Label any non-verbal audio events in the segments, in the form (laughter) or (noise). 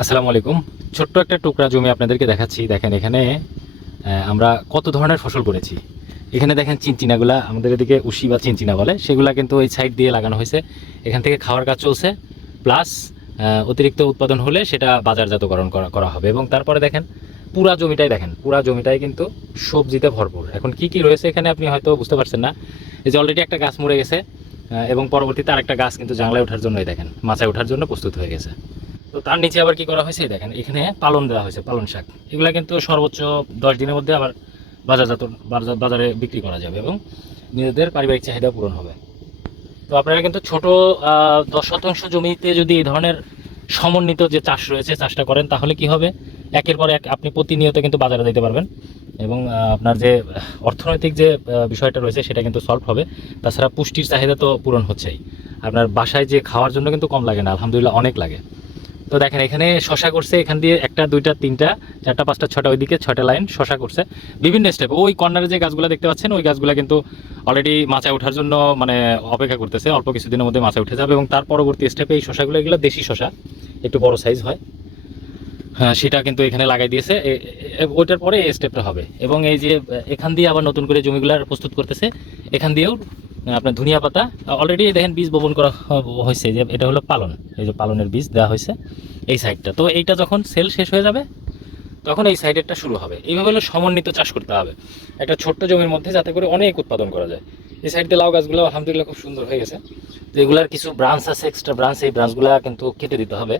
আসসালামু আলাইকুম। ছোট্ট একটা টুকরা জমি আপনাদেরকে দেখাচ্ছি। দেখেন এখানে আমরা কত ধরনের ফসল করেছি এখানে দেখেন চিনচিনাগুলা, আমাদের এদিকে উশি বা চিনচিনা বলে, সেগুলা কিন্তু ওই সাইড দিয়ে লাগানো হয়েছে। এখান থেকে খাওয়ার কাজ চলছে। প্লাস অতিরিক্ত উৎপাদন হলে সেটা বাজারজাতকরণ করা হবে। এবং তারপরে দেখেন, পুরা জমিটাই দেখেন। পুরা জমিটাই কিন্তু সবজিতে ভরপুর। এখন কি কি রয়েছে এখানে আপনি হয়তো বুঝতে পারছেন না। এই যে অলরেডি একটা গাছ মরে গেছে এবং পরবর্তীতে আরেকটা গাছ কিন্তু জাংলায় ওঠার জন্যই দেখেন, মাচায় ওঠার জন্য প্রস্তুত হয়ে গেছে। তো তার নিচে আবার কি করা হয়েছে? দেখেন, এখানে পালন দেওয়া হয়েছে, পালন শাক। এগুলো কিন্তু সর্বোচ্চ দশ দিনের মধ্যে আবার বাজারজাত, বাজার- বিক্রি করা যাবে এবং নিজেদের পারিবারিক চাহিদা পূরণ হবে। তো আপনারা কিন্তু ছোট দশ শতাংশ জমিতে যদি এই ধরনের সমন্বিত যে চাষ রয়েছে, চাষটা করেন, তাহলে কি হবে? একের পর এক আপনি প্রতিনিয়ত কিন্তু বাজারে দিতে পারবেন এবং আপনার যে অর্থনৈতিক যে বিষয়টা রয়েছে, সেটা কিন্তু সলভ হবে। তাছাড়া পুষ্টির চাহিদা তো পূরণ হচ্ছেই। আপনার বাসায় যে খাওয়ার জন্য কিন্তু কম লাগে না, আলহামদুলিল্লাহ অনেক লাগে। তো দেখেন, এখানে শশা করছে, এখান দিয়ে একটা, দুইটা, তিনটা, চারটা, পাঁচটা, ছটা, ওইদিকে ছটা লাইন শশা করছে। বিভিন্ন স্টেপ ওই কর্নারে যে গাছগুলো দেখতে পাচ্ছেন, ওই গাছগুলো কিন্তু অলরেডি মাচায় ওঠার জন্য মানে অপেক্ষা করতেছে। অল্প কিছুদিনের মধ্যে মাচায় উঠে যাবে এবং তার পরবর্তী স্টেপে এই শশাগুলো, এগুলো দেশি শশা। একটু বড় সাইজ হয়। হ্যাঁ সেটা কিন্তু এখানে লাগাই দিয়েছে। ওইটার পরে এই স্টেপটা হবে। এবং এই যে, এখান দিয়ে আবার নতুন করে জমিগুলো প্রস্তুত করতেছে, এখান দিয়েও আপনার ধনিয়া পাতা অলরেডি দেখেন বীজ বপন করা হয়েছে, যে এটা হলো পালন, এই যে পালনের বীজ দেওয়া হয়েছে এই সাইডটা তো এইটা যখন সেল শেষ হয়ে যাবে, তখন এই সাইডেরটা শুরু হবে। এইভাবে হলো সমন্বিত চাষ করতে হবে। একটা ছোট্ট জমির মধ্যে যাতে করে অনেক উৎপাদন করা যায়। এই সাইড লাউ গাছগুলো আলহামদুলিল্লাহ খুব সুন্দর হয়ে গেছে। তো এগুলার কিছু ব্রাঞ্চ আছে এক্সট্রা ব্রাঞ্চ এই ব্রাঞ্চগুলো কিন্তু কেটে দিতে হবে।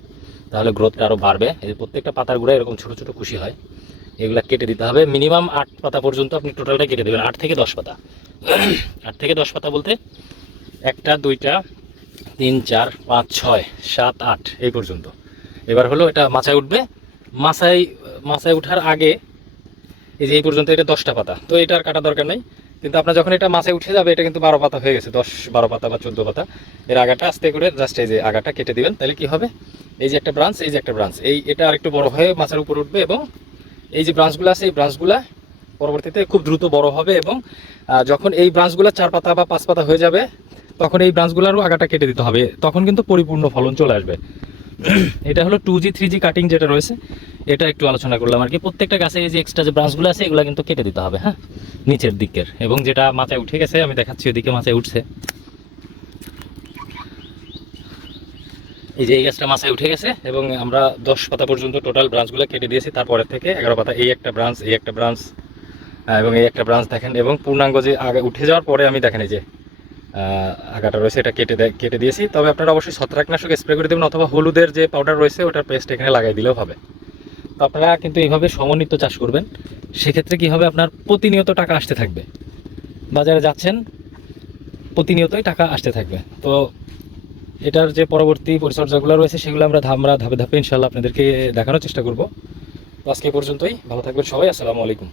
তাহলে গ্রোথটা আরও বাড়বে। এই প্রত্যেকটা পাতার গুঁড়া এরকম ছোটো ছোটো খুশি হয়। এগুলা কেটে দিতে হবে। মিনিমাম আট পাতা পর্যন্ত আপনি টোটালটা কেটে দেবেন, আট থেকে দশ পাতা। আট থেকে দশ পাতা বলতে একটা, দুইটা, তিন, চার, পাঁচ, ছয়, সাত, আট, এই পর্যন্ত। এবার হলো এটা মাচায় উঠবে। মাচায় মাচায় উঠার আগে এই যে এই পর্যন্ত এটা দশটা পাতা। তো এটা আর কাটা দরকার নেই। কিন্তু আপনার যখন এটা মাছে উঠে যাবে, এটা কিন্তু বারো পাতা হয়ে গেছে, দশ, বারো পাতা বা চোদ্দ পাতা। এর আগাটা আস্তে করে জাস্ট এই যে আগাটা কেটে দিবেন। তাহলে কি হবে? এই যে একটা ব্রাঞ্চ এই যে একটা ব্রাঞ্চ এই এটা আরেকটু বড় হয়ে মাছের উপর উঠবে এবং এই যে ব্রাঞ্চগুলো আছে, এই ব্রাঞ্চগুলা পরবর্তীতে খুব দ্রুত বড় হবে এবং যখন এই ব্রাঞ্চগুলো চার পাতা বা পাঁচ পাতা হয়ে যাবে, তখন এই ব্রাঞ্চগুলোরও আগাটা কেটে দিতে হবে। তখন কিন্তু পরিপূর্ণ ফলন চলে আসবে। (clears throat) এটা হলো two G three G cutting যেটা রয়েছে, এটা একটু আলোচনা করলাম আর কি। প্রত্যেকটা গাছে যে এক্সট্রা যে ব্রাঞ্চগুলো আছে, এগুলো কিন্তু কেটে দিতে হবে হ্যাঁ? নিচের দিকের। এবং যেটা মাথায় উঠে গেছে, আমি দেখাচ্ছি ওদিকে মাথায় উঠছে। এই যে এই গাছটা মাথায় উঠে গেছে এবং আমরা দশ পাতা পর্যন্ত টোটাল ব্রাঞ্চগুলো কেটে দিয়েছি, তারপরের থেকে এগারো পাতা এই একটা ব্রাঞ্চ এই একটা ব্রাঞ্চ এবং এই একটা ব্রাঞ্চ দেখেন, এবং পূর্ণাঙ্গ যে আগে উঠে যাওয়ার পরে আমি দেখেন এই যে আগাটা রয়েছে, এটা কেটে কেটে দিয়েছি। তবে আপনারা অবশ্যই ছত্রাকনাশক স্প্রে করে দেবেন অথবা হলুদের যে পাউডার রয়েছে, ওটার পেস্ট এখানে লাগাই দিলেও হবে। তো আপনারা কিন্তু এইভাবে সমন্বিত চাষ করবেন। সেক্ষেত্রে কি হবে, আপনার প্রতিনিয়ত টাকা আসতে থাকবে। বাজারে যাচ্ছেন, প্রতিনিয়তই টাকা আসতে থাকবে। তো এটার যে পরবর্তী পরিচর্যাগুলো রয়েছে, সেগুলো আমরা ধামরা ধাপে ধাপে ইনশাল্লাহ আপনাদেরকে দেখানোর চেষ্টা করব। আজকে পর্যন্তই, ভালো থাকবেন সবাই, আসসালামু আলাইকুম।